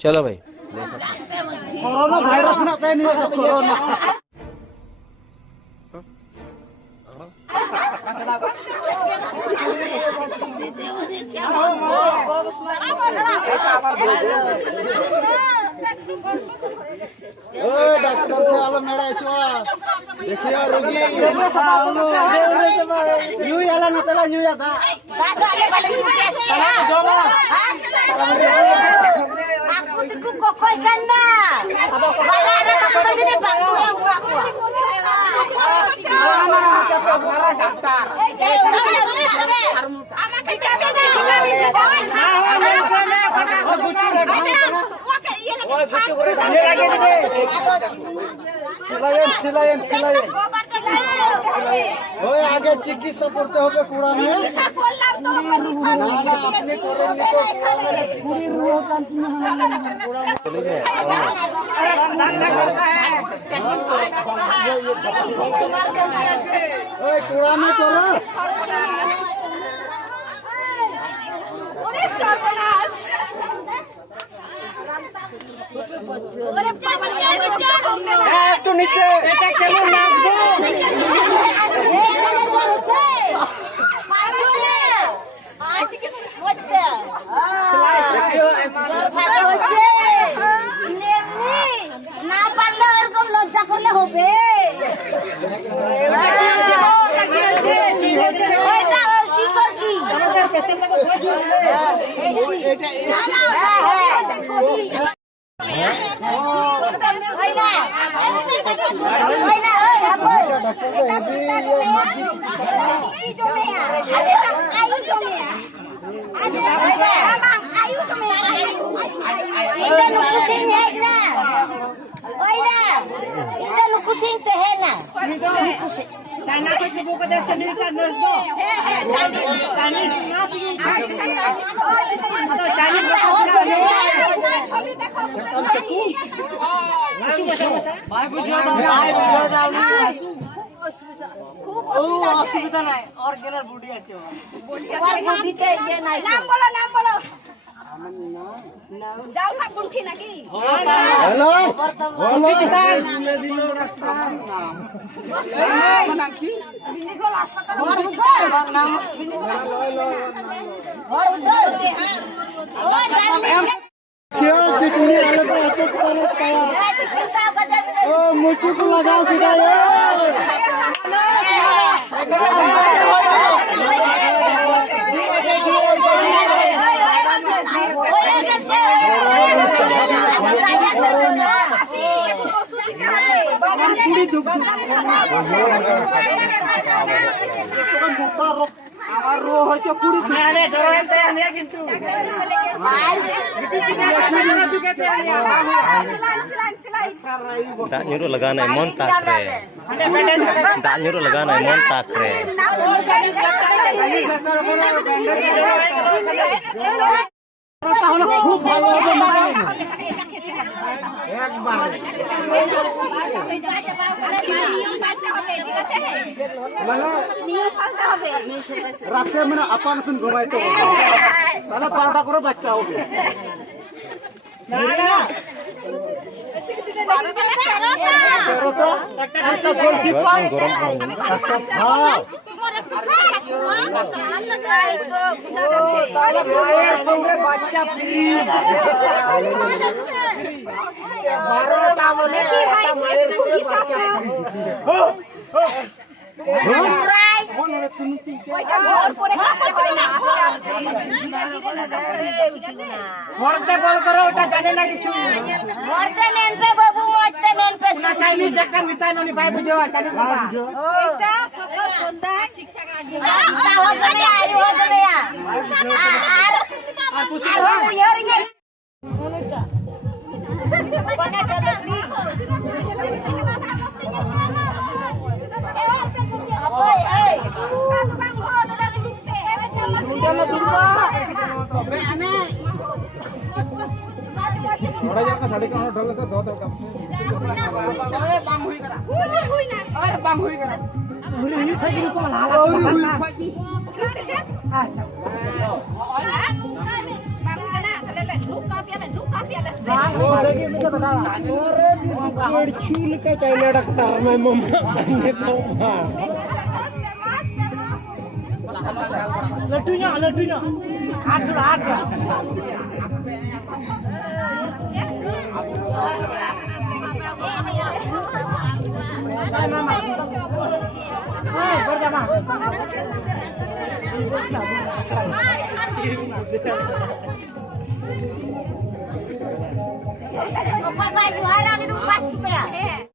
चलो भाई corona virus ना तय नहीं है कोरोना डॉक्टर चलो मेरा चुआ देखिए रोगी यू याला ना तला यू यादा aku tuh kokoi kanda balara kamu tadi nih bangku yang aku सिलायन ওই আগে চিকিৎসা করতে হবে কুড়া নিয়ে চিকিৎসা করলাম তো আপনি করেন পুরি রুহ কান্তিনা ওই কুড়া মে করো ওরে সর্বনাশ ওরে বাবা একটু নিচে এটা কেমন লাগবে না পারলে এরকম লজ্জা করলে হবে Kusing teh na. China ko ibu ko desa ni China do. Chinese na pigi. অসুবিধা নাই অরিজিনাল বডি আছে বডিতে ইয়ে নাই নাম বলো যাও না কুলকি নাকি হ্যালো হ্যালো নাম কি বিনিগল হাসপাতাল নাম বিনিগল क्यों कितनी वाले पे अचक पर पाया ओ मुझको लगाओ किधर আমার রো হয়তো কুড়ি আরে জরাইম তাই আনিয়া কিন্তু दाग nyuruh लगाना है मन ताक रे दाग nyuruh लगाना है मन ताक रे তাহলে খুব ভালো হবে না একবার নিয়ম পালতে হবে রাতে মানে আপন আপন ঘুমাইতে হবে তাহলে 12টা করে বাচ্চা হবে না না একটা গোলকি পাই একটা ভাত মায়ের সঙ্গে বাচ্চা প্লিজ 12টা বলে কি ভাই মায়ের সঙ্গে বাচ্চা মরতে বল করো ওটা জানে না কিছু মরতে মেন পে বাবু মরতে মেন পে চাইনিজ একটা মিটাই ননি ভাই বুঝো চাইনিজ ভাষা এটা সকাল সন্ধ্যা ঠিকঠাক আসবে हो जाবে আর পুষি ইয়ার গে কোনটা বনা জলদি थोड़ा जरा साड़ी का ढोल तो दो कम अरे बम हुई करा अरे बम हुई करा हुई फगी को लाला हुई फगी अच्छा चूल का चाइना डॉक्टर मैं मम्मा लड्डूnya ada Papai juara di rumah kita.